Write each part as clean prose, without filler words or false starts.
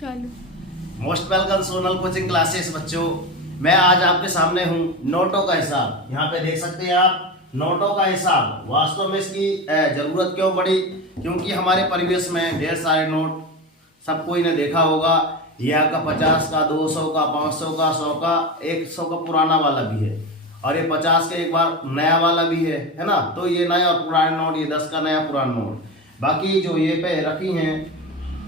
चलो। Most welcome Sonal coaching classes बच्चों। मैं आज आपके सामने हूँ नोटों का हिसाब। यहाँ पे देख सकते हैं आप नोटों का हिसाब। वास्तव में इसकी जरूरत क्यों पड़ी, क्योंकि हमारे परिवेश में ढेर सारे नोट सबको ही ने देखा होगा। यह का 50 का, 200 का, 500 का, 100 का, 100 का पुराना वाला भी है और ये 50 का एक बार नया वाला भी है ना। तो ये नया और पुराना नोट, ये 10 का नया पुराना नोट। बाकी जो ये पे रखी हैं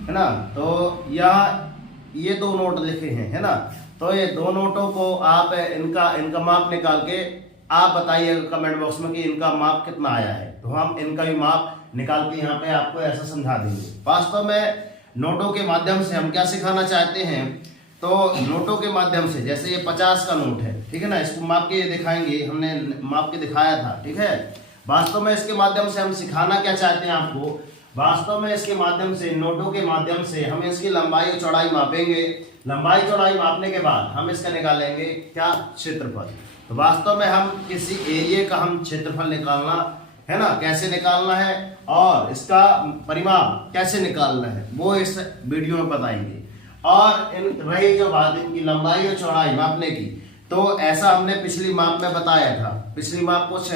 है ना, तो यहाँ ये दो नोट लिखे हैं है ना। तो ये दो नोटों को आप इनका माप निकाल के आप बताइए कमेंट बॉक्स में कि इनका माप कितना आया है। तो हम इनका भी माप निकाल के यहाँ पे आपको ऐसा समझा देंगे। वास्तव में नोटों के माध्यम से हम क्या सिखाना चाहते हैं, तो नोटों के माध्यम से जैसे ये 50 का नोट है, ठीक है ना, इसको माप के दिखाएंगे, हमने माप के दिखाया था, ठीक है। वास्तव में इसके माध्यम से हम सिखाना क्या चाहते हैं आपको, वास्तव में इसके माध्यम से, नोटों के माध्यम से हम इसकी लंबाई और चौड़ाई मापेंगे। लंबाई चौड़ाई मापने के बाद हम इसका निकालेंगे क्या, क्षेत्रफल। तो वास्तव में हम किसी एरिया का हम क्षेत्रफल निकालना है ना, कैसे निकालना है और इसका परिमाप कैसे निकालना है वो इस वीडियो में बताएंगे। और इन रही जो बात इनकी लंबाई और चौड़ाई मापने की, तो ऐसा हमने पिछली माप में बताया था। पिछली माप कुछ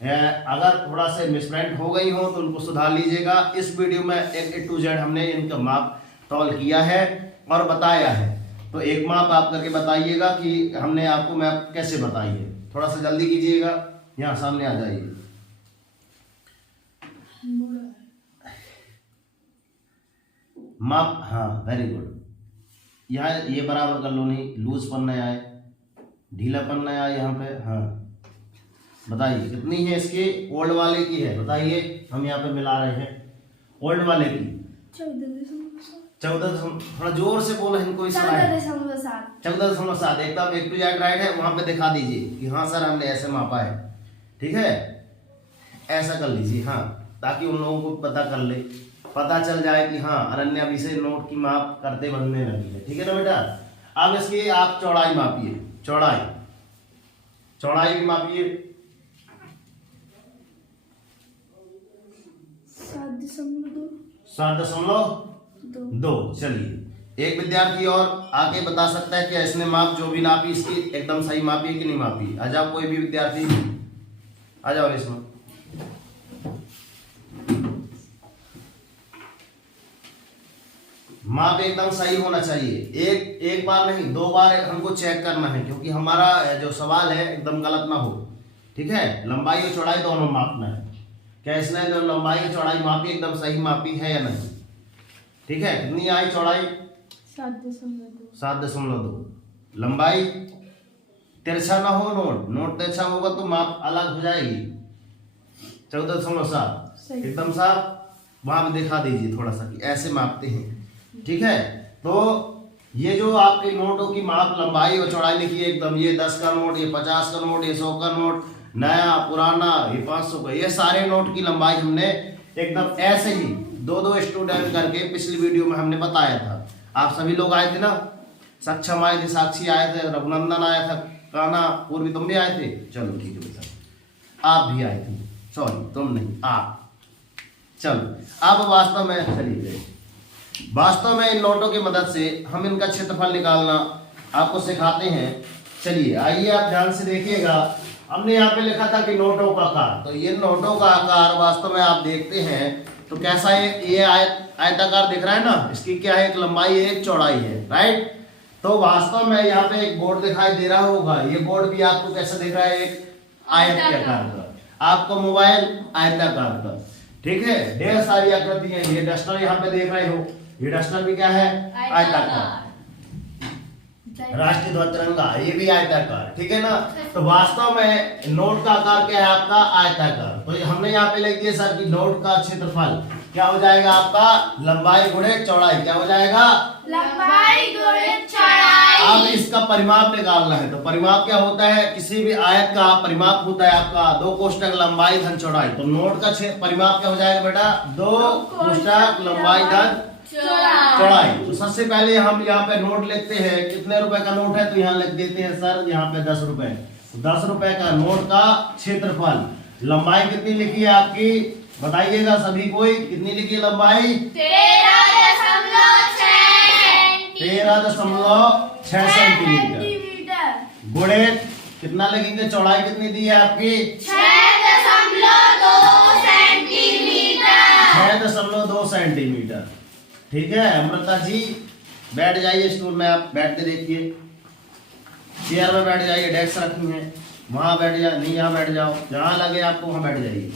अगर थोड़ा से मिसप्रिंट हो गई हो तो उनको सुधार लीजिएगा। इस वीडियो में A to Z हमने इनका माप तौल किया है और बताया है। तो एक माप आप करके बताइएगा कि हमने आपको मैप कैसे बताई है। थोड़ा सा जल्दी कीजिएगा, यहाँ सामने आ जाइए। माप, हाँ वेरी गुड। यहाँ ये बराबर कर लो, नहीं लूज पन्ना आए, ढीला पन्ना आए यहाँ पे। हाँ बताइए कितनी है इसकी, ओल्ड वाले की है बताइए, हम यहाँ पे मिला रहे हैं ओल्ड वाले की 14, थोड़ा जोर से बोलो, इनको इस 14.7 एकदम A to Z राइट है। वहां पे दिखा दीजिए कि हाँ सर हमने ऐसे मापा है, ठीक है, ऐसा कर लीजिए हाँ, ताकि उन लोगों को पता चल जाए कि हाँ अनन्या भी से नोट की माप करते बनने लगी है, ठीक है ना बेटा। अब इसकी आप चौड़ाई मापिए, चौड़ाई भी मापिए। 7.2। चलिए एक विद्यार्थी और आके बता सकता है कि इसने माप जो भी नापी इसकी एकदम सही मापी है कि नहीं मापी। आ जाओ कोई भी विद्यार्थी, आ जाओ इसमें। माप एकदम सही होना चाहिए, एक बार नहीं 2 बार हमको चेक करना है, क्योंकि हमारा जो सवाल है एकदम गलत ना हो, ठीक है। लंबाई और चौड़ाई दोनों मापना है। क्या इसने जो लंबाई और चौड़ाई मापी एकदम सही मापी है या नहीं, ठीक है। कितनी आई चौड़ाई, 7.2। लंबाई तिरछा ना हो, नोट तिरछा होगा तो माप अलग हो जाएगी। 14.7 एकदम साफ। वहां पे दिखा दीजिए थोड़ा सा कि ऐसे मापते हैं, ठीक है। तो ये जो आपके नोटों की माप लंबाई और चौड़ाई लिखी है एकदम, ये 10 का नोट, ये 50 का नोट, ये 100 का नोट, नया पुराना, ये 500 का, ये सारे नोट की लंबाई हमने एकदम ऐसे ही 2-2 स्टूडेंट करके पिछली वीडियो में हमने बताया था। आप सभी लोग आए थे ना, सक्षम आए थे, साक्षी आए थे, रघुनंदन आया था, काना, पूर्वी तुम भी आए थे। चलो ठीक है बेटा, आप भी आए थे, सॉरी तुम नहीं, आप। चलो अब वास्तव में चलिए, वास्तव में इन नोटों की मदद से हम इनका क्षेत्रफल निकालना आपको सिखाते हैं। चलिए आइए आप ध्यान से देखिएगा। हमने यहाँ पे लिखा था कि नोटों का आकार, तो ये नोटों का आकार वास्तव में आप देखते हैं तो कैसा है, ये आयताकार दिख रहा है ना, इसकी क्या है, एक लंबाई है एक चौड़ाई है, राइट। तो वास्तव में यहाँ पे एक बोर्ड दिखाई दे रहा होगा, ये बोर्ड भी आपको कैसा दिख रहा है, एक आयत के आकार का। आपको मोबाइल आयताकार का, ठीक है, ढेर सारी आकृति है। ये डस्टर यहाँ पे देख रहे हो, ये डस्टर भी क्या है, आयताकार। राष्ट्रीय ध्वज तिरंगा ये भी आयताकार, ठीक है ना। तो वास्तव में नोट का आकार क्या है आपका, आयताकार। तो हमने यहाँ पे लिख दिया सर कि नोट का क्षेत्रफल क्या हो जाएगा आपका, लंबाई गुणे चौड़ाई, क्या हो जाएगा, लंबाई गुणे चौड़ाई। अब इसका परिमाप निकालना है। तो परिमाप क्या होता है, किसी भी आयत का परिमाप होता है आपका 2 कोष्ठक लंबाई धन चौड़ाई। तो नोट का परिमाप क्या हो जाएगा बेटा, 2 कोष्ठक लंबाई धन चौड़ाई। तो सबसे पहले हम यहाँ पे नोट लिखते हैं, कितने रुपए का नोट है, तो यहाँ लिख देते हैं सर यहाँ पे 10 रुपए। 10 रुपए का नोट का क्षेत्रफल, लंबाई कितनी लिखी है आपकी, बताइएगा सभी कोई, कितनी लिखी है लंबाई, 13.6। आएगा 0.6 सेंटीमीटर। गुणे कितना लगेंगे, चौड़ाई कितनी दी है आपकी 6.2 सेंटीमीटर। 6.2 सेंटीमीटर। ठीक है अमृता जी, बैठ जाइए स्टूल में, आप बैठ के देखिए, चेयर में बैठ जाइए, डेस्क रखी है वहां बैठ जाओ, नहीं यहाँ बैठ जाओ, जहां लगे आपको वहां बैठ जाइए।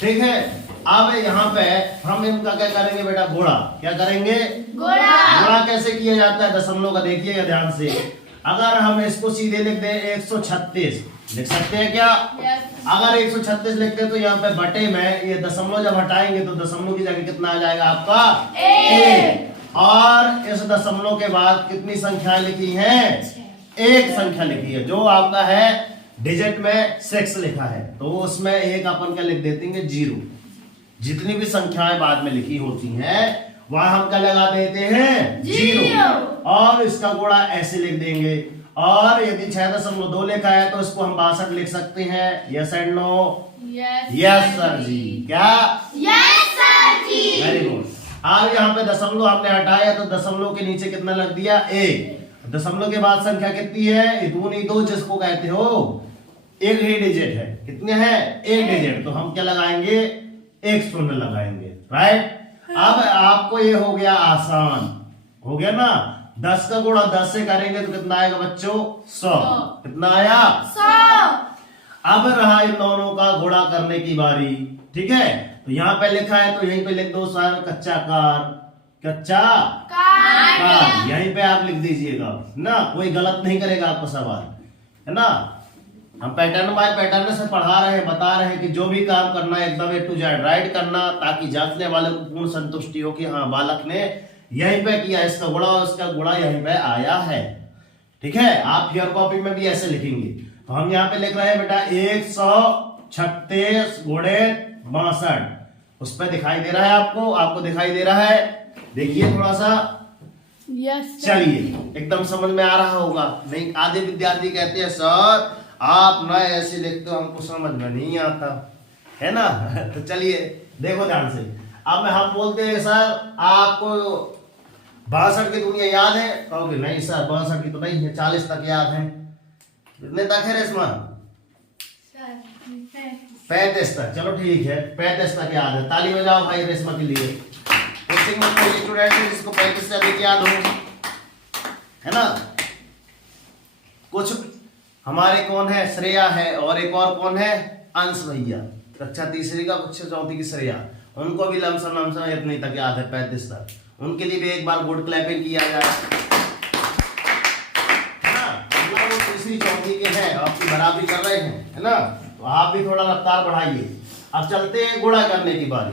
ठीक है, अब यहाँ पे हम इनका क्या करेंगे बेटा, गुणा। क्या करेंगे, गुणा कैसे किया जाता है दशमलव का, देखिएगा ध्यान से। अगर हम इसको सीधे लिख दें 136, लिख सकते हैं क्या? अगर 136 लिखते हैं तो यहाँ पे बटे में ये दशमलव जब हटाएंगे तो दशमलव की जगह कितना आ जाएगा आपका 1। और इस दशमलव के बाद कितनी संख्याएं लिखी हैं, एक संख्या लिखी है, जो आपका है डिजिट में 6 लिखा है, तो उसमें एक अपन क्या लिख देते हैं 0। जितनी भी संख्याएं बाद में लिखी होती हैं वहां हम क्या लगा देते हैं 0, और इसका गुणा ऐसे लिख देंगे। और यदि 6.2 लिखा है तो इसको हम 62 लिख सकते हैं। Yes and no? Yes sir जी। क्या? यस सर जी। Very good. अब यहाँ पे दशमलव हमने हटाया तो दशमलव के नीचे कितना लग दिया 1। दशमलव के बाद संख्या कितनी है, दूनी 2 जिसको कहते हो, एक ही डिजिट है। कितने हैं, एक डिजिट, तो हम क्या लगाएंगे, एक शून्य लगाएंगे। राइट। अब आपको ये हो गया आसान, हो गया ना। 10 का गुणा 10 से करेंगे तो कितना आएगा बच्चों 100। कितना आया 100। अब रहा इन दोनों का गुणा करने की बारी। ठीक है, तो यहाँ पे लिखा है तो यहीं पे लिख दो सर, कच्चा कार, कच्चा कार, यहीं पे आप लिख दीजिएगा ना, कोई गलत नहीं करेगा आपका सवाल, है ना। हम पैटर्न बाय पैटर्न से पढ़ा रहे हैं, बता रहे हैं कि जो भी काम करना है एकदम A to Z राइट करना, ताकि जांचने वाले को पूर्ण संतुष्टि हो कि हाँ बालक ने यहीं पे किया, इसका गुणा और इसका गुणा यहीं पे आया है। ठीक है, आप हियर कॉपी में भी ऐसे लिखेंगे। तो हम यहाँ पे लिख रहे हैं बेटा 136 गुणे 62। उस पर दिखाई दे रहा है आपको, आपको दिखाई दे रहा है, देखिए थोड़ा सा। यस। चलिए, एकदम समझ में आ रहा होगा। नहीं, आधे विद्यार्थी कहते हैं सर आप ना ऐसे लिखते हो, हमको समझ में नहीं आता, है ना। तो चलिए देखो ध्यान से। अब हम बोलते हैं सर आपको 62 की दुनिया याद है, कहोगे नहीं सर 62 की तो नहीं है, 40 तक याद है। कितने तक है रेशमा? 35 तक। चलो ठीक है, 35 तक याद है। ताली बजाओ भाई रेशमा के लिए। कोचिंग में कोई स्टूडेंट है जिसको 35 से अधिक याद हो, है ना। कुछ हमारे कौन है, श्रेया है, और एक और कौन है, अंश भैया, कक्षा तीसरी का, कक्षा चौथी की श्रेया, उनको भी लमसम इतनी तक याद है 35 तक। उनके लिए भी एक बार गुड क्लैपिंग किया जाए, है ना। वो तीसरी चौथी के हैं, आपकी बराबरी कर रहे हैं, है ना, तो आप भी थोड़ा रफ्तार बढ़ाइए। अब चलते हैं गुणा करने की बारी।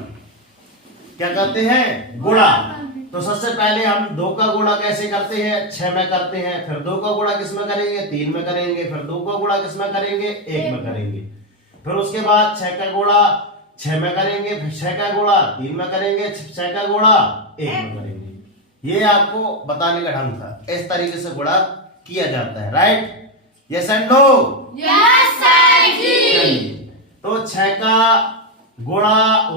क्या करते हैं, गुणा। तो सबसे पहले हम 2 का गुणा कैसे करते हैं, 6 में करते हैं। फिर 2 का गुणा किस में करेंगे, 3 में करेंगे। फिर 2 का गुणा किस में करेंगे, 1 में करेंगे। फिर उसके बाद 6 का गुणा 6 में करेंगे, फिर 6 का गुणा 3 में करेंगे, 6 का गुणा 1 में करेंगे। ये आपको बताने का ढंग था, इस तरीके से गुणा किया जाता है। Right, yes and no? Yes sir जी। तो 6 का गुणा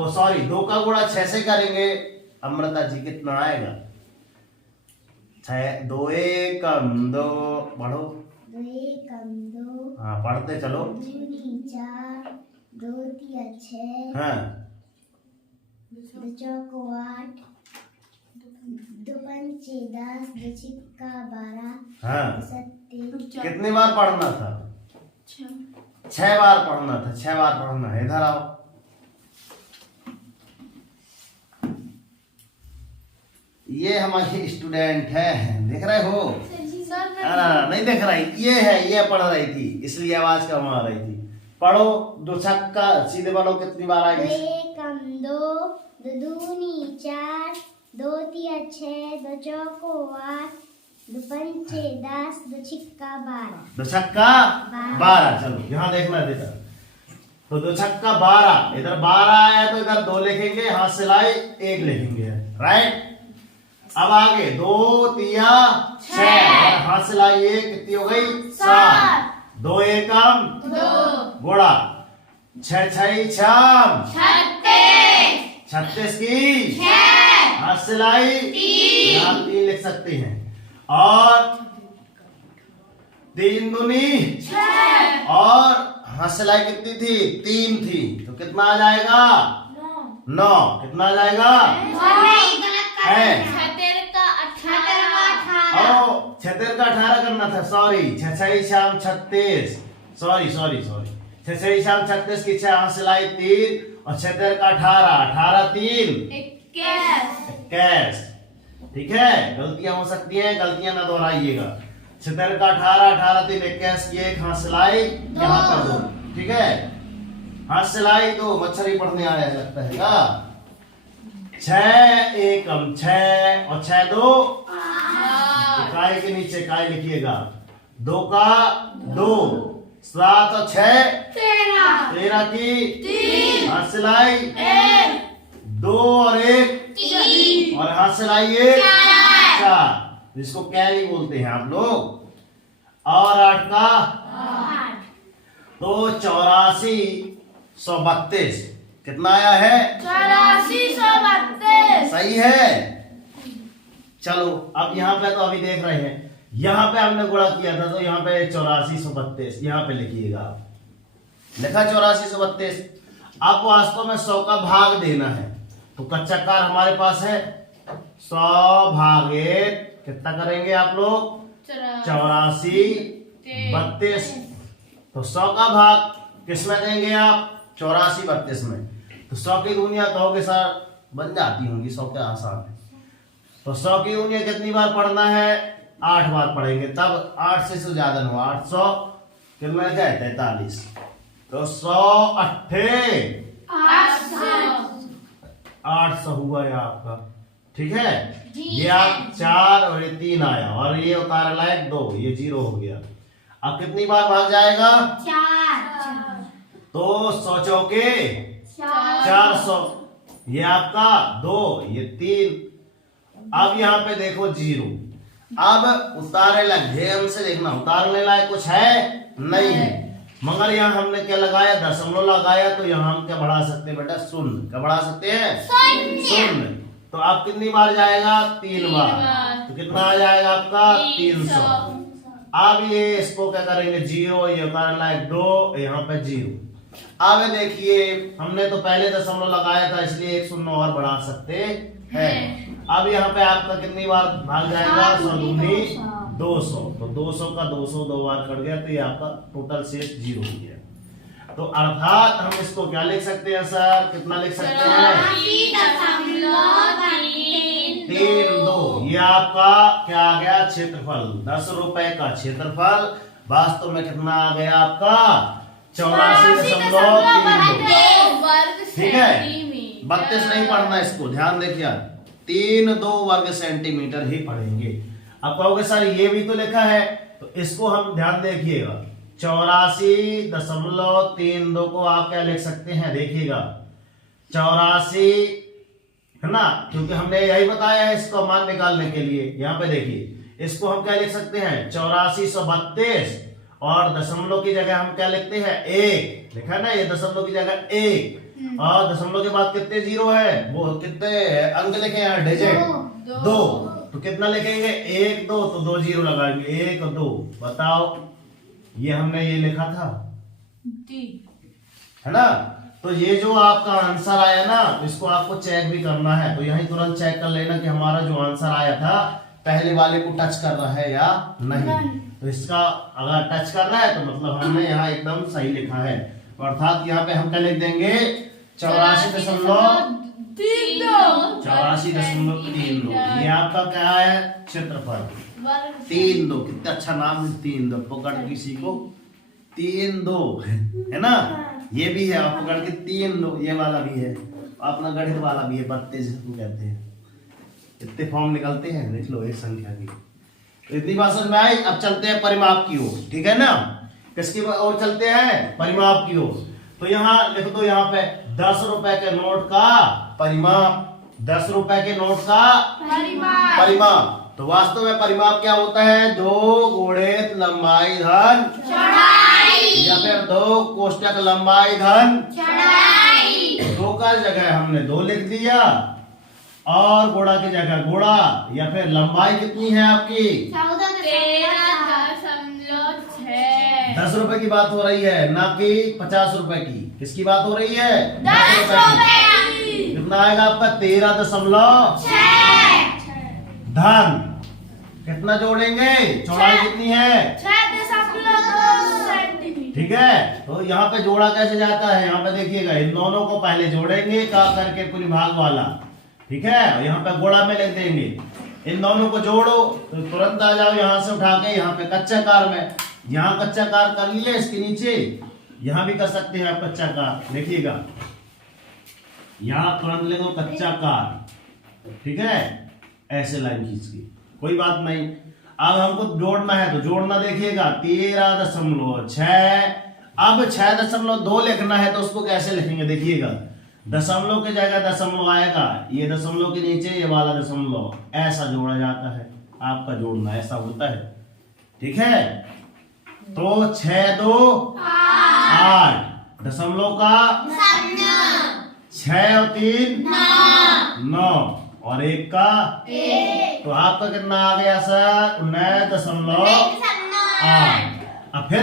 2 का गुणा 6 से करेंगे, अमृता जी कितना आएगा, 6 2 1 2, पढ़ो 2 1 2, हाँ पढ़ते चलो, 2 4 2 3 6, हाँ 2 4 8, 2 5 10, 2 6 12, हाँ 7 कितनी बार पढ़ना था, 6 बार पढ़ना था, 6 बार पढ़ना है। इधर आओ, ये हमारी स्टूडेंट है, देख रहे हो? नहीं देख रही, ये है, ये पढ़ रही थी इसलिए आवाज कम आ रही थी। पढ़ो, 2 छक्का सीधे बोलो कितनी बार आएगी, 2 1 2, 2 2 4, 2 3 6, 2 4 8, 2 5 10, 2 6 12, 2 छक्का 12। चलो यहाँ देखना बेटा, तो 2 छक्का 12, इधर 12 आया तो इधर 2 लिखेंगे, हाथ से लाई 1 लिखेंगे। राइट, अब आगे 2 3 6, हाथ से लाई 1, कितनी हो गई 7, 2 1 2 गुणा 6 6 36 की 6, हाथ से लाई 3 लिख सकते हैं। और 3 दूनी 6 और हाँ सिलाई कितनी थी 3 थी तो कितना आ जाएगा 9 कितना आ जाएगा है 18 करना था सॉरी 6 36 सॉरी 6 की 6 हाँ सिलाई 3 और 18 3 21 ठीक है गलतियां हो सकती हैं गलतियां ना दोहराइएगा 18 3 21 की एक हाँ सिलाई यहाँ पर 2 ठीक है हाँ सिलाई 2 मच्छर ही पढ़ने आया है लगता है ना 6 एकम 6 और 6 2 इकाई के नीचे इकाई लिखिएगा 2 का 2 7 और 6 13 की 3 हाँ सिलाई 2 और 1 और हाथ सिलाई 4 जिसको कैरी बोलते हैं आप लोग और 8 का तो 8432 कितना आया है 8432 सही है चलो अब यहाँ पे तो अभी देख रहे हैं यहाँ पे हमने गुणा किया था तो यहाँ पे 8432 यहाँ पे लिखिएगा लिखा 8432 आप वास्तव में 100 का भाग देना है तो कच्चा कार हमारे पास है 100 भागे कितना करेंगे आप लोग 8432 तो 100 का भाग किस में देंगे आप 8432 में तो 100 की दूनिया कहोगे सर बन जाती होंगी 100 के आसान है तो 100 की दूनिया कितनी बार पढ़ना है 8 बार पढ़ेंगे तब 8 से ज्यादा हुआ 800 कितना क्या है 43 तो 100 800 हुआ है आपका ठीक है ये आप 4 और ये 3 आया और ये उतार लायक 2 ये 0 हो गया अब कितनी बार भाग जाएगा तो 100 चौके 400 ये आपका 2 ये 3 अब यहाँ पे देखो 0 अब उतारे लायक ध्यान से देखना उतारने लायक कुछ है नहीं है मगर यहाँ हमने क्या लगाया दशमलव लगाया तो यहाँ हम क्या बढ़ा सकते हैं बेटा शून्य क्या बढ़ा सकते हैं शून्य तो आप कितनी बार जाएगा 3 बार तो कितना आ जाएगा आपका 300 अब ये इसको क्या करेंगे 0 ये उतारने लायक 2 यहाँ पे 0 अब देखिए हमने तो पहले दशमलव लगाया था इसलिए एक शून्य और बढ़ा सकते हैं अब यहाँ पे आपका कितनी बार भाग जाएगा 100 दूनी 200 तो 200 का 200 2 बार कट गया तो ये आपका टोटल शेष 0 हो गया तो अर्थात हम इसको क्या लिख सकते हैं सर कितना लिख सकते हैं 3 2 ये आपका क्या आ गया क्षेत्रफल 10 रुपए का क्षेत्रफल वास्तव में कितना आ गया आपका 84.32 ठीक है 32 नहीं पढ़ना इसको ध्यान देखिए 3 वर्ग सेंटीमीटर ही पढ़ेंगे अब कहोगे सर ये भी तो लिखा है तो इसको हम ध्यान देखिएगा 84.32 को आप क्या लिख सकते हैं देखिएगा 84 है ना क्योंकि हमने यही बताया है इसको मान निकालने के लिए यहाँ पे देखिए इसको हम क्या लिख सकते हैं 8432 और दशमलव की जगह हम क्या लिखते हैं 1 लिखा है ना ये दशमलव की जगह 1 और दशमलव के बाद कितने 0 है वो कितने अंक लिखे हैं डिजिट 2 तो कितना लिखेंगे 1 2 तो 2 0 लगाएंगे 1 2 बताओ ये हमने ये लिखा था है ना तो ये जो आपका आंसर आया ना इसको आपको चेक भी करना है तो यही तुरंत चेक कर लेना कि हमारा जो आंसर आया था पहले वाले को टच कर रहा है या नहीं तो इसका अगर टच कर रहा है तो मतलब हमने यहाँ एकदम सही लिखा है अर्थात यहाँ पे हम क्या लिख देंगे 84.32 ये आपका क्या है क्षेत्रफल 3 2 कितना अच्छा नाम है 3 2 पकड़ किसी को 3 2 है ना ये भी है आप पकड़ के 3 2 ये वाला भी है अपना गणित वाला भी है 32 को कहते हैं इतने फॉर्म निकलते हैं देख लो एक संख्या की तो इतनी बात समझ में आई अब चलते हैं परिमाप की ओर ठीक है ना किसकी ओर चलते हैं परिमाप की ओर तो यहाँ लिख दो यहाँ पे 10 रुपए के नोट का परिमाप 10 रुपए के नोट का परिमाप तो वास्तव में परिमाप क्या होता है 2 गुणित लंबाई धन चौड़ाई या फिर 2 कोष्टक लंबाई धन चौड़ाई 2 का जगह हमने 2 लिख दिया और गोड़ा की जगह गोड़ा, या फिर लंबाई कितनी है आपकी? 13.6। 10 रुपए की बात हो रही है, ना कि 50 रुपए की। किसकी बात हो रही है? 10 रुपए की। कितना आएगा आपका? 13.6। धन कितना जोड़ेंगे? चौड़ाई कितनी है? 6.2 सेंटीमीटर। ठीक है, तो यहाँ पे जोड़ा कैसे जाता है? यहाँ पे देखिएगा, इन दोनों को पहले जोड़ेंगे का करके पूरी भाग वाला, ठीक है, और यहाँ पे गोड़ा में लिख देंगे। इन दोनों को जोड़ो तो तुरंत आ जाओ यहाँ से उठा के यहाँ पे कच्चा कार में। यहाँ कच्चा कार कर लिए, इसके नीचे यहाँ भी कर सकते हैं आप कच्चा कार। देखिएगा यहाँ तुरंत ले दो कच्चा कार, ठीक है, ऐसे लाइन खींच के, कोई बात नहीं। अब हमको जोड़ना है तो जोड़ना, देखिएगा 13.6। अब 6.2 लिखना है तो उसको कैसे लिखेंगे? देखिएगा, दशमलव की जगह दशमलव आएगा, ये दशमलव के नीचे ये वाला दशमलव, ऐसा जोड़ा जाता है। आपका जोड़ना ऐसा होता है, ठीक है। तो 6 2 8, दशमलव का 6 और 3 9 और 1 का 1। तो आपका कितना आ गया सर? 19.8। अब फिर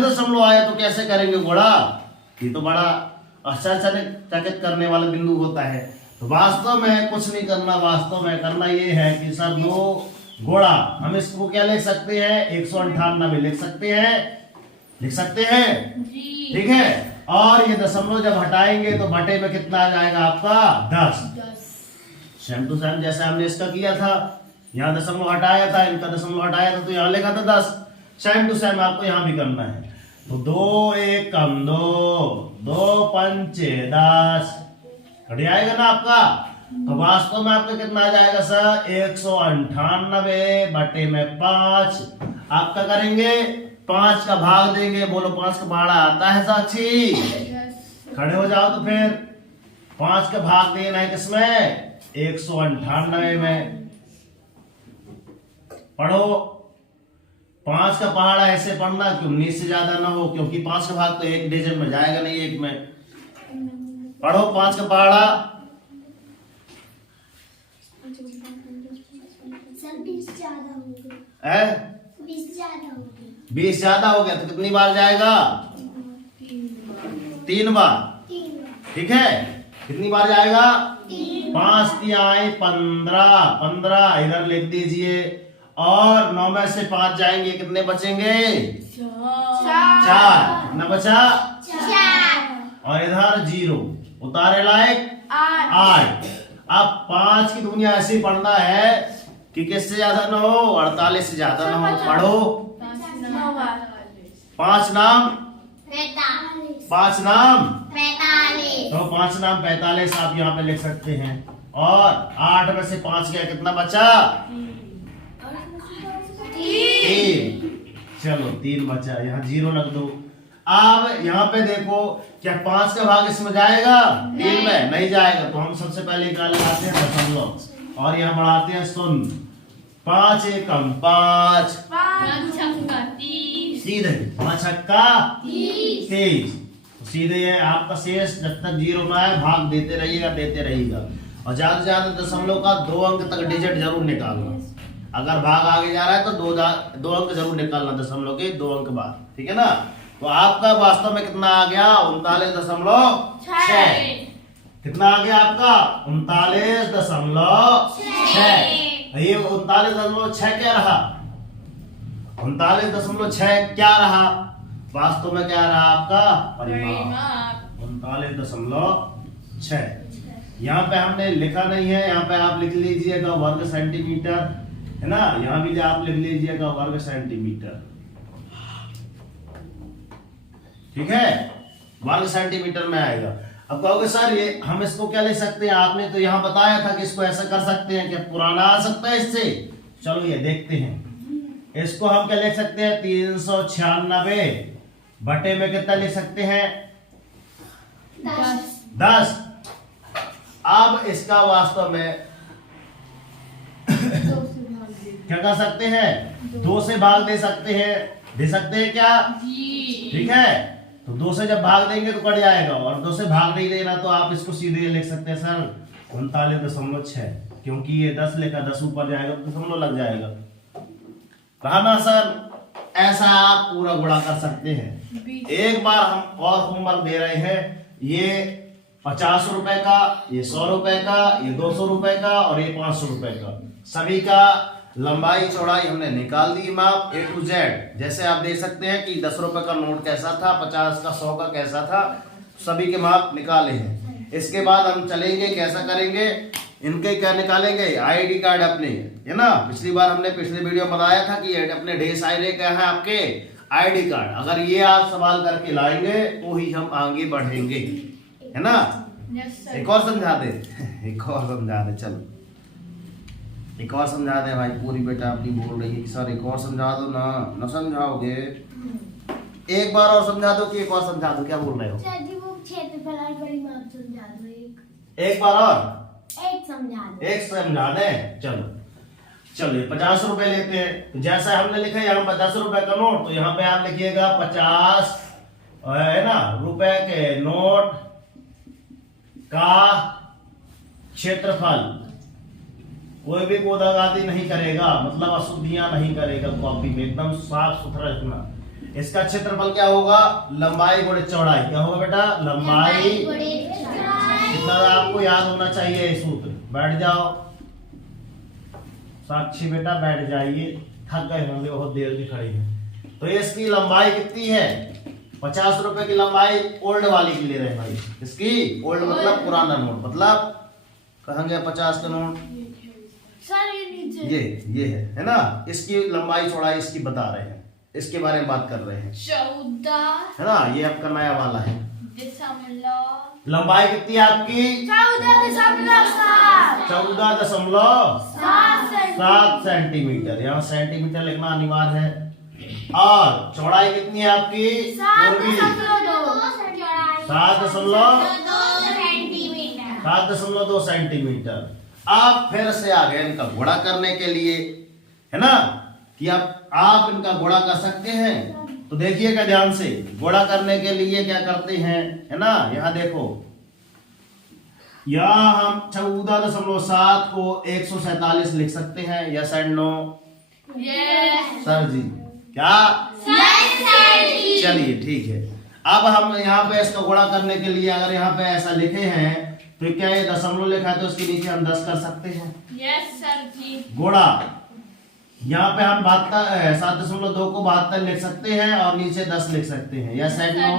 दशमलव आया, तो कैसे करेंगे गोड़ा? ये तो बड़ा आश्चर्यचकित करने वाला बिंदु होता है। तो वास्तव में कुछ नहीं करना, वास्तव में करना ये है कि सर 2 गोड़ा, हम इसको क्या लिख सकते हैं? 198 लिख सकते हैं, ठीक है। और ये दशमलव जब हटाएंगे तो बटे में कितना आ जाएगा आपका? 10। सेम टू सेम जैसे हमने इसका किया था, यहाँ दशमलव हटाया था, इनका दशमलव हटाया था, तो यहाँ लिखा था 10। सेम टू सेम आपको यहाँ भी करना है। तो 2 1 कम 2, 2 पंचे 10, घट आएगा ना आपका। तो वास्तव में आपका कितना आ जाएगा सर? 198 बटे में 5। आप क्या करेंगे? 5 का भाग देंगे। बोलो 5 का भाड़ा आता है साक्षी? खड़े हो जाओ तो फिर 5 का भाग देना है किसमें? 198 में। पढ़ो, 5 का पहाड़ा ऐसे पढ़ना कि 19 से ज्यादा ना हो, क्योंकि 5 का भाग तो एक डिजिट में जाएगा नहीं, एक में। पढ़ो 5 का पहाड़ा। सर 20 ज्यादा हो गए। 20 ज्यादा हो गए। 20 ज्यादा हो गया तो कितनी बार जाएगा? 3 बार, ठीक है। कितनी बार जाएगा? 5 3 आए 15, 15 इधर लिख दीजिए। और 9 में से 5 जाएंगे, कितने बचेंगे? 4। कितना बचा? 4। और इधर 0, उतारे लायक 8। अब 5 की दुनिया ऐसे ही पढ़ना है कि किससे ज्यादा ना हो? 48 से ज्यादा ना हो। पढ़ो 5 नाम 45। 5 नाम 45। तो 5 नाम 45 आप यहाँ पे लिख सकते हैं। और 8 में से 5 गया, कितना बचा? 3। चलो 3 बचा, यहाँ 0 रख दो। अब यहाँ पे देखो, क्या 5 का भाग इसमें जाएगा? 3 में नहीं जाएगा, तो हम सबसे पहले क्या लगाते हैं? दशमलव, और यहाँ बढ़ाते हैं 0। 5 1 कम 5, सीधे 5 छक्का 30। सीधे ये आपका शेष जब तक 0 में आए भाग देते रहिएगा। और ज्यादा से ज्यादा दशमलव का 2 अंक तक डिजिट जरूर निकालना। अगर भाग आगे जा रहा है तो 2 अंक जरूर निकालना दशमलव के 2 अंक बाद, ठीक है ना। तो आपका वास्तव में कितना आ गया? 39.6। कितना आ गया आपका? 39.6। ये 39.6 क्या रहा? 39.6 क्या रहा? वास्तव में क्या रहा आपका? परिमाप 39.6। यहाँ पे हमने लिखा नहीं है, यहाँ पे आप लिख लीजिएगा वर्ग सेंटीमीटर, है ना। यहाँ भी आप लिख लीजिएगा वर्ग सेंटीमीटर, ठीक है, वर्ग सेंटीमीटर में आएगा। अब कहोगे सर ये हम इसको क्या ले सकते हैं? आपने तो यहाँ बताया था कि इसको ऐसा कर सकते हैं, क्या पुराना आ सकता है इससे? चलो ये देखते हैं। इसको हम क्या लिख सकते हैं? 396 बटे में कितना लिख सकते हैं? 10। अब इसका वास्तव में क्या कर सकते हैं? 2 से भाग दे सकते हैं। दे सकते हैं क्या? ठीक है, तो 2 से जब भाग देंगे तो कट जाएगा, और 2 से भाग नहीं देना तो आप इसको सीधे लिख सकते हैं सर 39.6, क्योंकि ये 10 लेकर 10 ऊपर जाएगा तो दशमलव लग जाएगा। रहा ना सर? ऐसा आप पूरा गुणा कर सकते हैं। एक बार हम और होमवर्क दे रहे हैं, ये 50 रुपए का, ये 100 रुपए का, ये 200 रुपए का और ये 500 रुपए का, सभी का लंबाई चौड़ाई हमने निकाल दी माप A to Z। जैसे आप देख सकते हैं कि 10 रुपए का नोट कैसा था, 50 का, 100 का कैसा था, सभी के माप निकाले हैं। इसके बाद हम चलेंगे, कैसा करेंगे, इनके क्या निकालेंगे, आईडी कार्ड अपने, है ना। पिछली बार हमने पिछले वीडियो में बताया था कि अपने ढेर सारे क्या है आपके आईडी कार्ड। अगर ये आप सवाल करके लाएंगे तो ही हम आगे बढ़ेंगे, है ना। एक और समझा दे एक और समझा दे, चलो एक और समझा दे भाई। पूरी बेटा अपनी बोल रही है कि सर एक और समझा दो ना, न समझाओगे? एक बार और समझा दो कि एक और समझा दो, क्या बोल रहे हो? सर जी वो क्षेत्रफल और परिमाप समझा दो। एक बार और एक समझा दो। एक समझा दे। चलो 50 रुपए लेते हैं। तो जैसा हमने लिखा यहाँ 50 रुपए का नोट, तो यहाँ पे आप लिखिएगा 50 है ना रुपए के नोट का क्षेत्रफल। कोई भी गोदागादी नहीं करेगा, मतलब अशुद्धियां नहीं करेगा कॉपी में, एकदम साफ सुथरा रखना। इसका क्षेत्रफल क्या होगा, लंबाई गुणे चौड़ाई। क्या होगा बेटा, लंबाई। इतना आपको याद होना चाहिए ये सूत्र। बैठ जाओ साक्षी बेटा, बैठ जाइए, थक गए होंगे, बहुत देर की खड़ी है। तो इसकी लंबाई कितनी है, 50 रुपए की लंबाई ओल्ड वाली की ले रहे हैं भाई। इसकी ओल्ड मतलब पुराना नोट, मतलब कहेंगे 50 का नोट, सर ये नीचे ये है ना। इसकी लंबाई चौड़ाई इसकी बता रहे हैं, इसके बारे में बात कर रहे हैं, 14 है ना। ये आपका नया वाला है। दशमलव लंबाई कितनी है आपकी, 14.7 14.7 सेंटीमीटर। यहाँ सेंटीमीटर लिखना अनिवार्य है। और चौड़ाई कितनी है आपकी, 7.2 सेंटीमीटर। आप फिर से आ गए इनका गुणा करने के लिए, है ना, कि आप इनका गुणा कर सकते हैं। तो देखिएगा ध्यान से, गुणा करने के लिए क्या करते हैं, है ना। यहाँ देखो, यहाँ हम 14.7 को 147 लिख सकते हैं, yes and no? Yes sir जी क्या? चलिए ठीक है। अब हम यहाँ पे इसका गुणा करने के लिए अगर यहाँ पे ऐसा लिखे हैं तो क्या ये दशमलव लिखा है तो इसके नीचे हम 10 कर सकते हैं। यस सर जी। गुणा यहाँ पे हम 7.2 को 72 लिख सकते हैं और नीचे 10 लिख सकते हैं, यस एंड नो?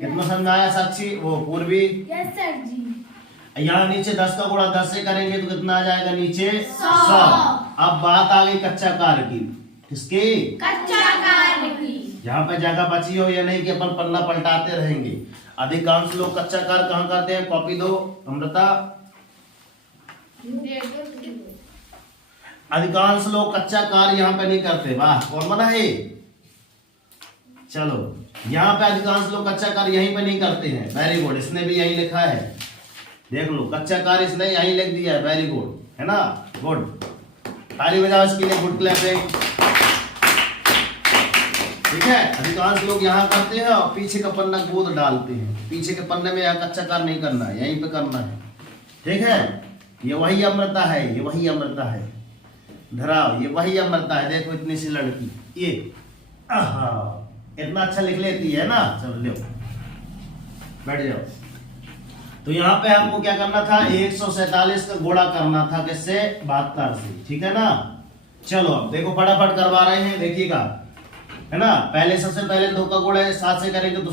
कितना समझाया साक्षी, वो पूर्वी? यस सर जी। यहाँ नीचे 10 का गुणा 10 से करेंगे तो कितना आ जाएगा नीचे, 100। अब बात आ गई कच्चा कार की। किसकी? कच्चा कार की। यहाँ पे जगह बची हो या नहीं कि अपन पन्ना पलटाते रहेंगे। अधिकांश लोग कच्चा कार कहाँ करते हैं, कॉपी दो अमृता। अधिकांश लोग कच्चा कार यहाँ पे नहीं करते। वाह, कौन बना है? चलो, यहाँ पे अधिकांश लोग कच्चा कार यहीं पे नहीं करते हैं। वेरी गुड, इसने भी यही लिखा है, देख लो, कच्चा कार इसने यहीं लिख दिया है। वेरी गुड, है ना, गुड। ताली बजाओ इसके लिए, गुड क्लैपिंग। ठीक है, अधिकांश लोग यहाँ करते हैं और पीछे का पन्ना गोद डालते हैं। पीछे के पन्ने में यहाँ कच्चा कार नहीं करना है, यहीं पे करना है। ठीक है, ये वही अमृता है, ये वही अमृता है। धराओ, ये वही अमृता है। देखो इतनी सी लड़की, ये इतना अच्छा लिख लेती है ना। चलो लो, बैठ जाओ। तो यहाँ पे हमको क्या करना था, 147 का गुणा करना था, किससे, 72 से। ठीक है ना। चलो अब देखो, फटाफट करवा रहे हैं, देखिएगा, है ना। पहले सबसे पहले 2 का गुणा 7 से करेंगे तो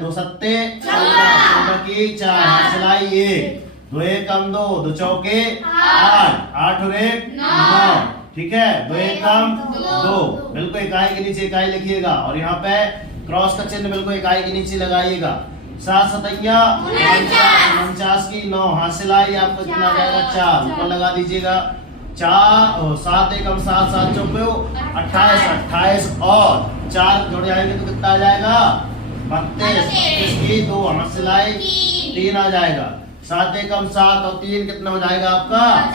2 सत्ते 14 की 4 सिलाई 1, 2 1 कम 2, 2 चौके 8, 8 और 1 9। ठीक है, 2 1 कम 2, बिल्कुल इकाई के नीचे इकाई लिखिएगा और यहाँ पे क्रॉस का चिन्ह बिल्कुल इकाई के नीचे लगाइएगा। 7 सतैया 49 की 9, हाथ सिलाई आपको कितना जाएगा, 4 ऊपर लगा दीजिएगा। 7 1 7 7 चौके 28, 28 और 4 जोड़ जाएंगे तो कितना आ जाएगा, 32। इसकी 2 हाथ सिलाई 3 आ जाएगा। 7 1 7 और 3 कितना हो जाएगा आपका,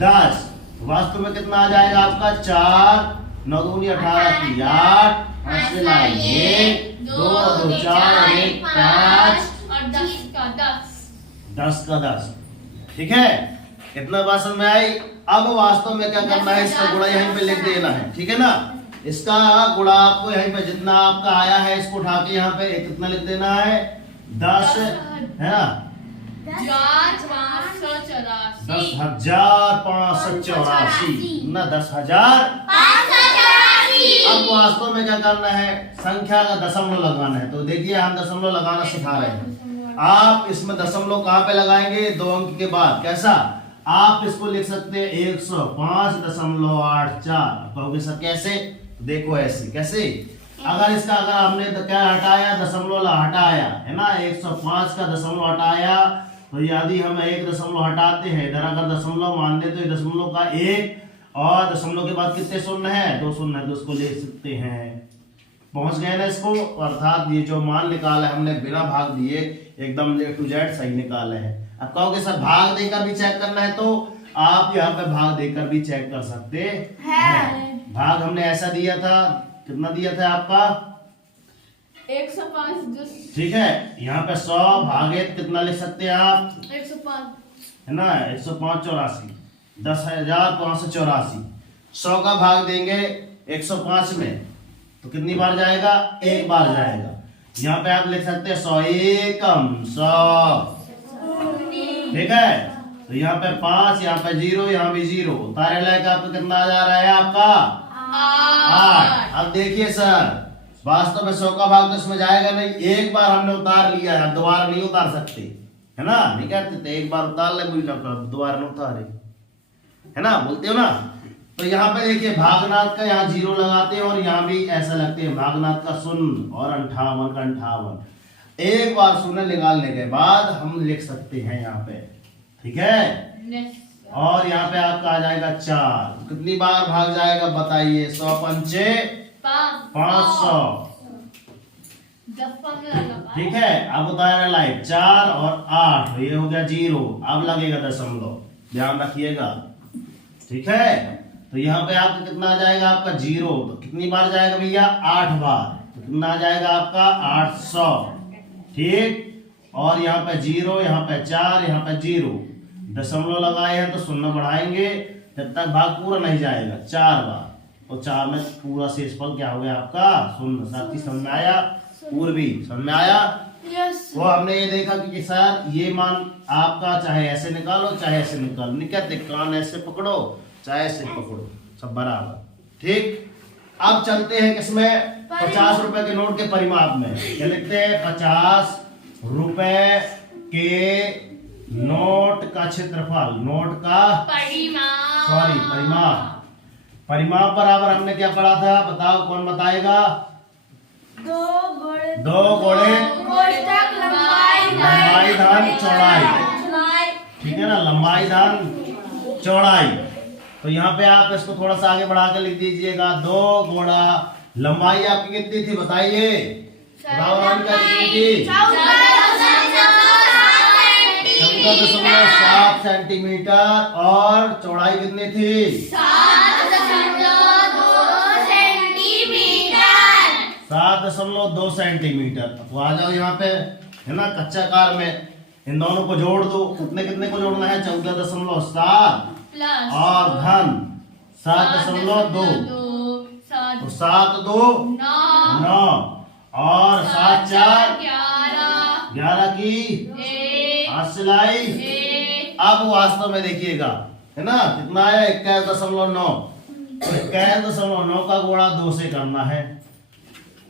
10। वास्तव में कितना आ जाएगा आपका, 4 9 दूनी 18 की 8 हाथ सिलाई 1 2 4 1 5 और 10 का 10। 10 का 10। ठीक है, इतना बात समझ में आई। अब वास्तव में क्या करना है, इसका गुणा यहीं पे लिख देना है, ठीक है ना। इसका गुणा आपको यहीं पे जितना आपका आया है इसको उठा के यहाँ पे कितना लिख देना है, 10 है ना, 10,584 ना 10,000। अब वास्तव में क्या करना है, संख्या का दशमलव लगाना है। तो देखिए हम दशमलव लगाना सिखा रहे हैं। आप इसमें दशमलव कहाँ पे लगाएंगे, 2 अंक के बाद। कैसा, आप इसको लिख सकते हैं 105.84। कहोगे सर कैसे, देखो ऐसे कैसे, अगर इसका अगर हमने क्या हटाया, दशमलव हटाया है ना, 105 का दशमलव हटाया, तो यदि हम 1 दशमलव हटाते हैं, इधर अगर दशमलव मान ले तो दशमलव का 1 और दशमलव के बाद कितने शून्य है, 2 शून्य है, तो उसको ले सकते हैं। पहुंच गए ना इसको, अर्थात ये जो मान निकाला हमने बिना भाग दिए एकदम A to Z सही निकाले हैं। अब कहोगे सर भाग देकर भी चेक करना है, तो आप यहाँ पे भाग देकर भी चेक कर सकते हैं। भाग हमने ऐसा दिया था, कितना दिया था आपका, 105। ठीक है, यहाँ पे 100 भागे कितना लिख सकते हैं आप, 105 है ना, 105.84, 10,584। 100 का भाग देंगे 105 में तो कितनी बार जाएगा, 1 बार जाएगा। यहाँ पे आप लिख सकते हैं 100 एकम 100, ठीक है। तो यहाँ पे 5, यहाँ पे 0, यहाँ भी 0, उतारे लायक आपको कितना आ जा रहा है, आपका 8। अब देखिए सर, वास्तव में 100 का भाग तो इसमें जाएगा नहीं, एक बार हमने उतार लिया है, दोबारा नहीं उतार सकते, है ना, नहीं कहते थे एक बार उतार ले, दोबारा नहीं उतारे, है ना, बोलते हो ना। तो यहाँ पे देखिए भागनाथ का यहाँ 0 लगाते हैं और यहाँ भी ऐसा लगते हैं, भागनाथ का 0 और 58 का 58। एक बार 0 निकालने के बाद हम लिख सकते हैं यहाँ पे, ठीक है। और यहाँ पे आपका आ जाएगा 4, कितनी बार भाग जाएगा बताइए, 100 पंचे 500, ठीक है। अब उतारे लाइट 4 और 8, ये हो गया 0, अब लगेगा दशमलव, ध्यान रखिएगा, ठीक है। तो यहाँ पे आपका कितना आ जाएगा, आपका 0, तो कितनी बार जाएगा भैया, 8 बार, तो कितना आ जाएगा आपका 800, ठीक। और यहाँ पे 0, यहाँ पे 4, यहाँ पे 0, दशमलव लगाए हैं तो 0 बढ़ाएंगे जब तक भाग पूरा नहीं जाएगा, 4 बार, और 4 में पूरा शेषफल क्या हो गया आपका 0। साथी समझ में आया, पूर्वी समझ में आया। वो हमने ये देखा कि सर ये मान आपका चाहे ऐसे निकालो चाहे ऐसे निकालो, नहीं कहते कान ऐसे पकड़ो चाहे ऐसे पकड़ो, सब बराबर, ठीक। अब चलते हैं किसमें, 50 रुपए के नोट के परिमाप में। क्या लिखते हैं, 50 रुपए के नोट का क्षेत्रफल, नोट का परिमाप। परिमाप बराबर हमने क्या पढ़ा था, बताओ कौन बताएगा, 2 गुणे लंबाई धन चौड़ाई, ठीक है ना, लंबाई धन चौड़ाई। तो यहाँ पे आप इसको थोड़ा सा आगे बढ़ा के लिख दीजिएगा, 2 गुणा लंबाई आपकी कितनी थी बताइए, 14.7 सेंटीमीटर, और चौड़ाई कितनी थी, 7.2 सेंटीमीटर। तो आ जाओ यहाँ पे, है ना, कच्चा कार में इन दोनों को जोड़ दो, कितने कितने को जोड़ना है, 14.7 और धन 7.2, तो 7 2 9 और 7 4 11 की 8 सिलाई। अब वास्तव में देखिएगा, है ना, कितना है, 21.9, तो 21.9 का गुणा 2 से करना है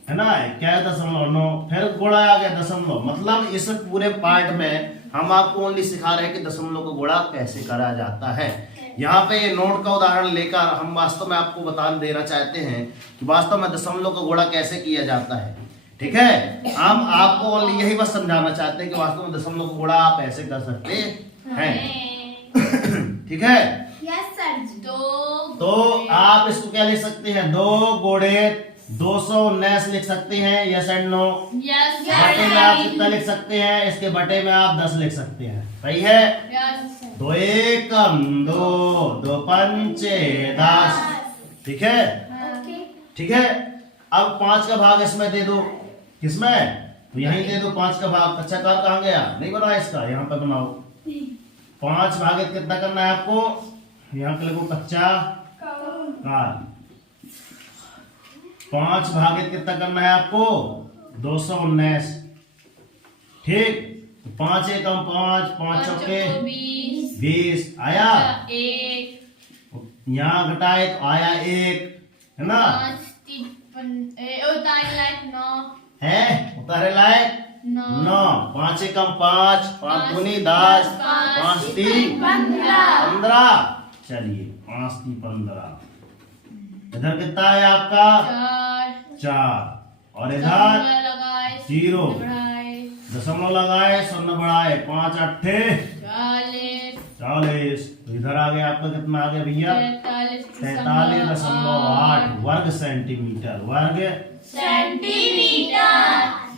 ना, 21.9, फिर गुणा आ गया दशमलव। मतलब इस पूरे पार्ट में हम आपको ओनली सिखा रहे हैं कि दशमलव को गुणा कैसे करा जाता है। यहाँ पे ये नोट का उदाहरण लेकर हम वास्तव में आपको बता देना चाहते हैं कि वास्तव में दशमलव को गुणा कैसे किया जाता है, ठीक है। हम आपको ओनली यही बस समझाना चाहते हैं कि वास्तव में दशमलव को गुणा आप ऐसे कर सकते हैं, ठीक है। Yes sir. तो आप इसको क्या लिख सकते हैं, 2 गुणे 219 लिख सकते हैं, यस एंड नो। बटे में आप कितना लिख सकते हैं, इसके बटे में आप 10 लिख सकते हैं, सही है। 2 एकम 2, 2 पंचे 10, ठीक है, ठीक है। अब 5 का भाग इसमें दे दो, किसमें, तो यहीं दे दो 5 का भाग। कच्चा कार कहाँ गया, नहीं बना इसका, यहाँ पे बनाओ, 5 भागित कितना करना है आपको, यहाँ पे लिखो कच्चा काल। 5 भागित कितना करना है आपको, 219। ठीक, 5 एकम 5, 5 चौके 20 आया। यहाँ घटाए तो आया 1, है ना, है उतारे लायक 9। 5 एकम 5, 5 दूनी 10, 5 3 15। चलिए 5 3 15। इधर कितना है आपका 4 और इधर 0, दशमलव लगाए, शून्य बढ़ाए, 5 8 40। तो इधर आ गया आपका कितना आ गया भैया, 43.8 वर्ग सेंटीमीटर। वर्ग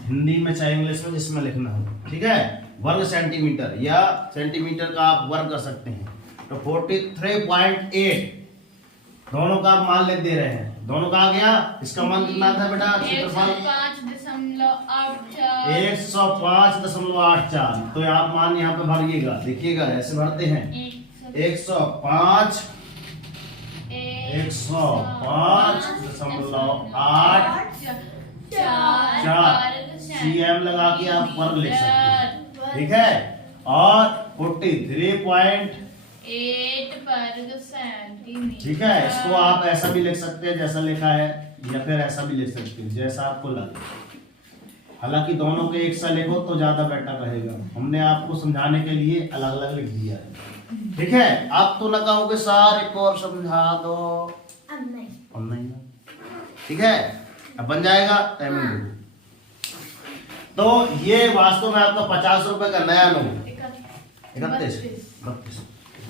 हिंदी में चाहे इंग्लिश में, जिसमें लिखना हो, ठीक है। वर्ग सेंटीमीटर या सेंटीमीटर का आप वर्ग कर सकते हैं। तो 43.8 दोनों का आप मान लिख दे रहे हैं। दोनों का आ गया। इसका मान कितना था बेटा, क्षेत्रफल 105.84। तो आप मान यहाँ पे भरिएगा, देखिएगा ऐसे भरते हैं 105 105.84 cm लगा के आप वर्ग लिख सकते हैं, ठीक है। और 43.8 वर्ग सेंटीमीटर। ठीक है। इसको आप ऐसा भी लिख सकते हैं जैसा लिखा है, या फिर ऐसा भी लिख सकते हैं जैसा आपको लगे। हालांकि दोनों के एक सा लिखो तो ज्यादा बेटर रहेगा। हमने आपको समझाने के लिए अलग अलग लिख दिया है, ठीक है। आप तो ना कहोगे सर एक और समझा दो, अब नहीं ना, ठीक है। अब बन जाएगा टाइमिंग। तो ये वास्तव में आपका 50 रुपए का नया नोट, 31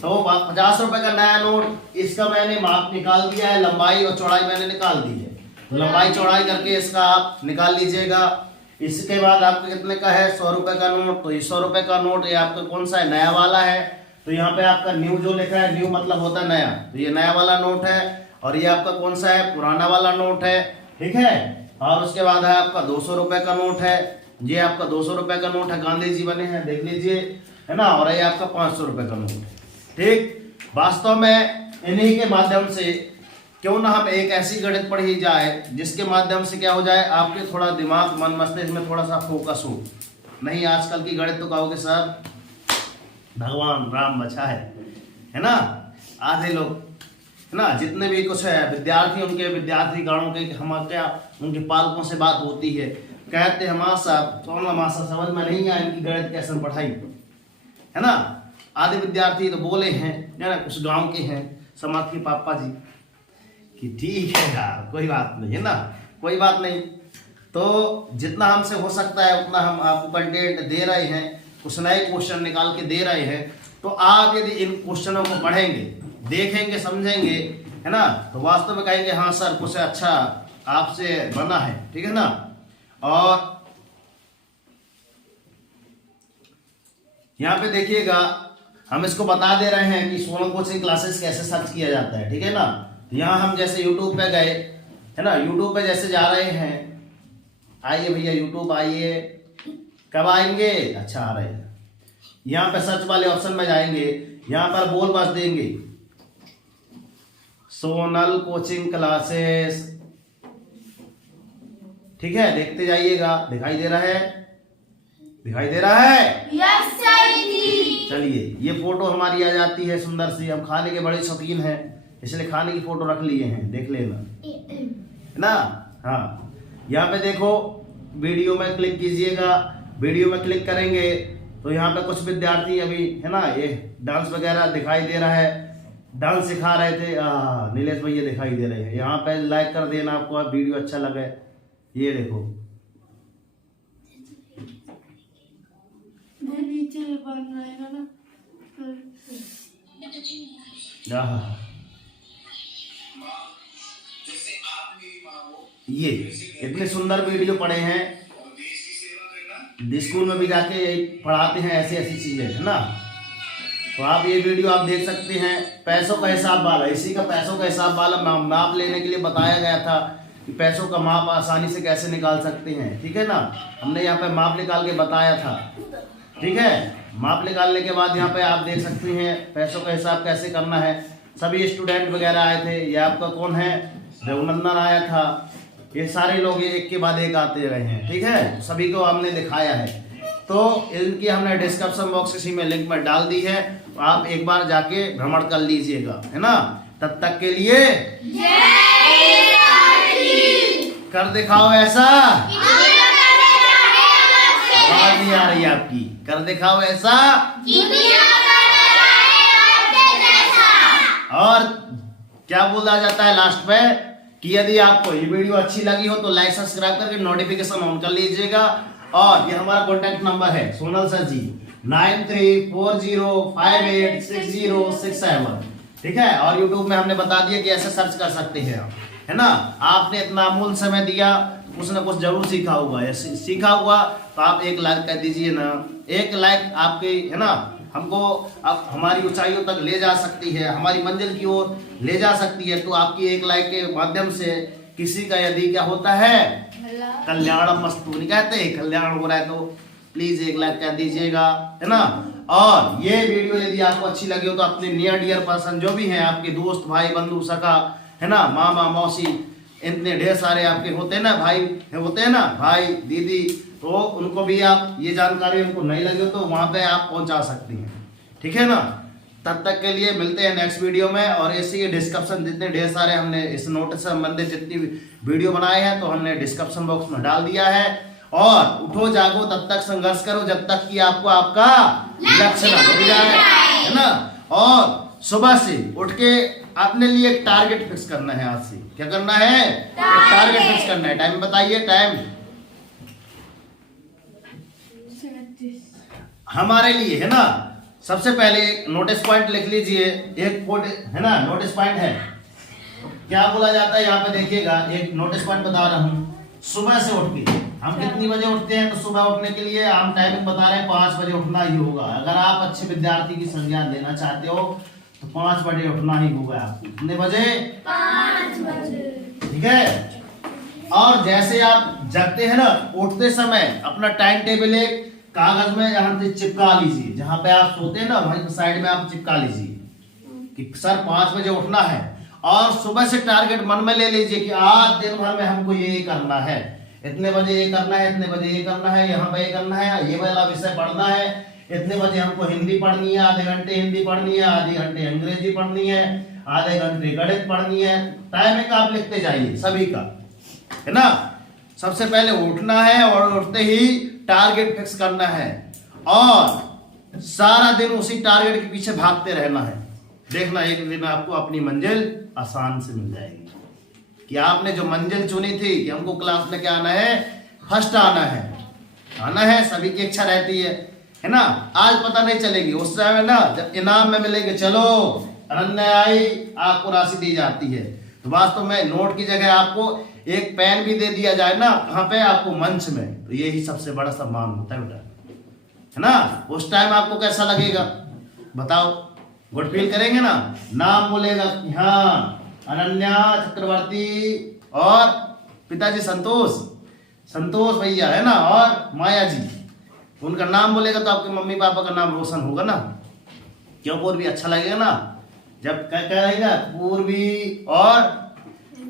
तो 50 रुपए का नया नोट। इसका मैंने माप निकाल दिया है, लंबाई और चौड़ाई मैंने निकाल दी है। लंबाई चौड़ाई करके इसका आप निकाल लीजिएगा। इसके बाद आपके कितने का है, 100 रुपए का नोट। तो ये 100 रुपए का नोट ये आपका कौन सा है, नया वाला है। तो यहाँ पे आपका न्यू जो लिखा है, न्यू मतलब होता है नया, तो ये नया वाला नोट है। और ये आपका कौन सा है, पुराना वाला नोट है, ठीक है। और उसके बाद है आपका 200 रुपए का नोट है। ये आपका 200 रुपए का नोट है, गांधी जी बने हैं, देख लीजिए, है ना। और ये आपका 500 रुपए का नोट, ठीक। वास्तव में इन्हीं के माध्यम से क्यों ना हम एक ऐसी गणित पढ़ी जाए जिसके माध्यम से क्या हो जाए, आपके थोड़ा दिमाग मन मस्तिष्क में थोड़ा सा फोकस हो। नहीं आजकल की गणित तो कहोगे सर भगवान राम बचा है ना। आधे लोग है ना, जितने भी कुछ है विद्यार्थी, उनके विद्यार्थी गणों के हमारे क्या उनके पालकों से बात होती है, कहते हैं माँ साहब सोना मासा समझ में नहीं आया इनकी गणित कैसे पढ़ाई, है ना। आधे विद्यार्थी तो बोले हैं ना, कुछ गांव के हैं समाज के पापा जी कि ठीक है यार कोई बात नहीं, है ना, कोई बात नहीं। तो जितना हमसे हो सकता है उतना हम आपको कंटेंट दे रहे हैं, कुछ नए क्वेश्चन निकाल के दे रहे हैं। तो आप यदि इन क्वेश्चनों को पढ़ेंगे, देखेंगे, समझेंगे, है ना, तो वास्तव में कहेंगे हाँ सर कुछ अच्छा आपसे बना है, ठीक है ना। और यहाँ पे देखिएगा हम इसको बता दे रहे हैं कि सोनम कोचिंग क्लासेस कैसे सर्च किया जाता है, ठीक है ना। यहाँ हम जैसे YouTube पे गए, है ना, YouTube पे जैसे जा रहे हैं, आइए भैया YouTube आइए, कब आएंगे, अच्छा आ रहे हैं। यहाँ पे सर्च वाले ऑप्शन में जाएंगे, यहाँ पर बोल बस देंगे सोनल कोचिंग क्लासेस, ठीक है। देखते जाइएगा, दिखाई दे रहा है, दिखाई दे रहा है, यस सर जी। चलिए ये फोटो हमारी आ जाती है सुंदर सी। हम खाने के बड़े शौकीन हैं, इसलिए खाने की फोटो रख लिए हैं, देख लेना, है ना। हाँ यहाँ पे देखो, वीडियो में क्लिक कीजिएगा। वीडियो में क्लिक करेंगे तो यहाँ पे कुछ विद्यार्थी अभी, है ना, ये डांस वगैरह दिखाई दे रहा है, डांस सिखा रहे थे, नीलेश भैया दिखाई दे रहे हैं। यहाँ पे लाइक कर देना आपको वीडियो अच्छा लगे। ये देखो नीचे बन रहेगा ना, ये इतने सुंदर वीडियो पढ़े हैं, स्कूल में भी जाके पढ़ाते हैं ऐसी ऐसी चीजें, है ना। तो आप ये वीडियो आप देख सकते हैं। पैसों का हिसाब वाला, इसी का पैसों का हिसाब वाला माप लेने के लिए बताया गया था कि पैसों का माप आसानी से कैसे निकाल सकते हैं, ठीक है ना। हमने यहाँ पे माप निकाल के बताया था। ठीक है। माप निकालने के बाद यहाँ पे आप देख सकते हैं पैसों का हिसाब कैसे करना है। सभी स्टूडेंट वगैरह आए थे। ये आपका कौन है, रघुनंदन आया था। ये सारे लोग एक के बाद एक आते रहे हैं, ठीक है। सभी को हमने दिखाया है, तो इनकी हमने डिस्क्रिप्शन बॉक्स इसी में लिंक में डाल दी है। तो आप एक बार जाके भ्रमण कर लीजिएगा, है ना। तब तक के लिए कर दिखाओ ऐसा, आवाज नहीं आ रही आपकी। कर दिखाओ ऐसा, और क्या बोला जाता है लास्ट में कि यदि आपको ये वीडियो अच्छी लगी हो तो लाइक सब्सक्राइब करके नोटिफिकेशन ऑन कर लीजिएगा। और ये हमारा कॉन्टेक्ट नंबर है सोनल सर जी 9340586067, ठीक है। और यूट्यूब में हमने बता दिया कि ऐसे सर्च कर सकते हैं आप, है ना। आपने इतना अमूल्य समय दिया, कुछ ना कुछ जरूर सीखा होगा। ऐसे सीखा हुआ तो आप एक लाइक कर दीजिए ना। एक लाइक आपकी, है ना, हमको अब हमारी ऊंचाइयों तक ले जा सकती है, हमारी मंजिल की ओर ले जा सकती है। तो आपकी एक लाइक के माध्यम से किसी का यदि क्या होता है, कल्याण मस्तु नहीं कहते, कल्याण हो रहा है, तो प्लीज एक लाइक कर दीजिएगा, है ना। और ये वीडियो यदि आपको अच्छी लगी हो तो अपने नियर डियर पर्सन जो भी हैं, आपके दोस्त भाई बंधु सखा, है ना, मामा मौसी, इतने ढेर सारे आपके होते हैं ना भाई, होते हैं ना भाई दीदी, तो उनको भी आप ये जानकारी उनको नहीं लगी हो तो वहां पे आप पहुंचा सकते हैं, ठीक है ना। तब तक के लिए मिलते हैं नेक्स्ट वीडियो में। और इसी के डिस्क्रिप्शन जितने ढेर सारे हमने इस नोट से संबंधित जितनी वीडियो बनाए हैं तो हमने डिस्क्रिप्शन बॉक्स में डाल दिया है। और उठो जागो तब तक संघर्ष करो जब तक कि आपको आपका लक्ष्य न मिल जाए, है ना। और सुबह से उठ के अपने लिए एक टारगेट फिक्स करना है। आज से क्या करना है, एक टारगेट फिक्स करना है। टाइम बताइए, टाइम हमारे लिए, है ना। सबसे पहले एक नोटिस पॉइंट लिख लीजिए। एक है ना, नोटिस पॉइंट है, क्या बोला जाता है यहाँ पे देखिएगा। एक नोटिस पॉइंट बता रहा हूँ। सुबह से उठ के हम कितनी बजे उठते हैं, तो सुबह उठने के लिए हम टाइमिंग बता रहे हैं 5 बजे उठना ही होगा। अगर आप अच्छे विद्यार्थी की संज्ञा लेना चाहते हो तो 5 बजे उठना ही होगा आपको। कितने बजे, 5 बजे, ठीक है। और जैसे आप जगते हैं ना, उठते समय अपना टाइम टेबल एक कागज में यहाँ से चिपका लीजिए। जहां पे आप सोते हैं ना वहीं साइड में आप चिपका लीजिए कि सर 5 बजे उठना है। और सुबह से टारगेट मन में ले लीजिए कि आज दिन भर में हमको ये करना है, इतने बजे ये करना है, इतने बजे ये करना है, यहाँ पे ये करना है, ये वाला विषय पढ़ना है, इतने बजे हमको हिंदी पढ़नी है, आधे घंटे हिंदी पढ़नी है, आधे घंटे अंग्रेजी पढ़नी है, आधे घंटे गणित पढ़नी है। टाइमिंग आप लिखते जाइए सभी का, है ना। सबसे पहले उठना है और उठते ही टारगेट फिक्स करना है और सारा दिन उसी टारगेट के पीछे भागते रहना है। देखना एक दिन आपको अपनी मंजिल आसान से मिल जाएगी। कि आपने जो मंजिल चुनी थी कि हमको क्लास में क्या आना है, फर्स्ट आना है, सभी की इच्छा रहती है ना। आज पता नहीं चलेगी, उस समय ना जब इनाम में मिलेंगे, चलो अनन्या आई, आपको राशि दी जाती है। तो वास्तव में नोट की जगह आपको एक पेन भी दे दिया जाए ना, कहाँ पे, आपको मंच में, तो यही सबसे बड़ा सम्मान होता है बेटा, है ना। उस टाइम आपको कैसा लगेगा बताओ, गुड फील करेंगे ना। नाम बोलेगा कि हाँ अनन्या चक्रवर्ती और पिताजी संतोष भैया, है ना, और माया जी, उनका नाम बोलेगा तो आपके मम्मी पापा का नाम रोशन होगा ना। क्यों, पूर्वी अच्छा लगेगा ना। जब क्या कहेगा, पूर्वी और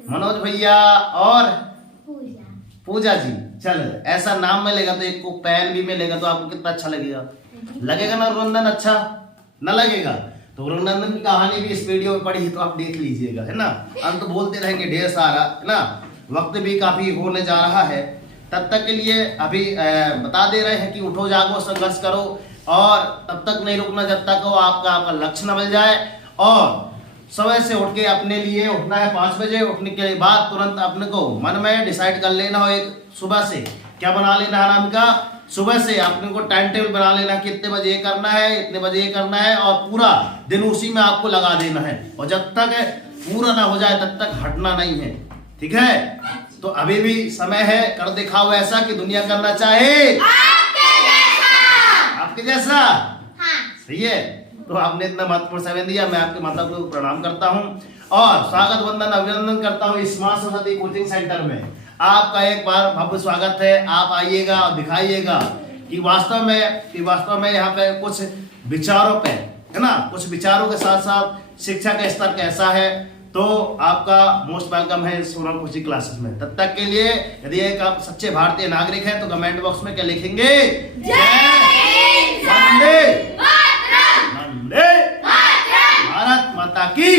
मनोज भैया और पूजा जी, चल ऐसा नाम मिलेगा तो एक को पेन भी मिलेगा तो आपको कितना अच्छा लगेगा ना। रघुनंदन अच्छा न लगेगा तो रघुनंदन की कहानी भी इस वीडियो में पढ़ी है तो आप देख लीजिएगा, है ना। हम तो बोलते रहेंगे ढेर सारा, है ना, वक्त भी काफी होने जा रहा है। तब तक के लिए अभी बता दे रहे हैं कि उठो जागो संघर्ष करो और तब तक नहीं रुकना जब तक आपका लक्ष्य न मिल जाए। और सुबह से उठ के अपने लिए उठना है 5 बजे। उठने के बाद तुरंत अपने को मन में डिसाइड कर लेना हो, एक सुबह से क्या बना लेना है नाम का, सुबह से अपने को टाइम टेबल बना लेना कि इतने बजे ये करना है, इतने बजे ये करना है, और पूरा दिन उसी में आपको लगा देना है। और जब तक पूरा ना हो जाए तब तक हटना नहीं है, ठीक है। तो अभी भी समय है, कर दिखाओ ऐसा कि दुनिया करना चाहे आपके जैसा। सही है। तो आपने इतना महत्वपूर्ण समय दिया, मैं आपके माता को प्रणाम करता हूं और स्वागत वंदन अभिनंदन करता हूं इस मां सरस्वती कोचिंग सेंटर में। आपका एक बार भव्य स्वागत है। आप आइएगा और दिखाइएगा कि वास्तव में यहाँ पे कुछ विचारों पे, है ना, कुछ विचारों के साथ साथ शिक्षा का स्तर कैसा है, तो आपका मोस्ट वेलकम है सोनम खुशी क्लासेस में। तब तक के लिए यदि एक आप सच्चे भारतीय नागरिक हैं तो कमेंट बॉक्स में क्या लिखेंगे? वंदे भारत माता की,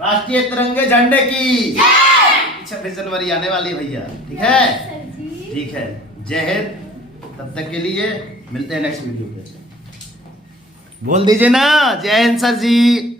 राष्ट्रीय तिरंगे झंडे की 26 जनवरी आने वाली भैया, ठीक है? ठीक है, जय हिंद। तब तक के लिए मिलते हैं नेक्स्ट वीडियो पे। बोल दीजिए ना, जय हिंद सर जी।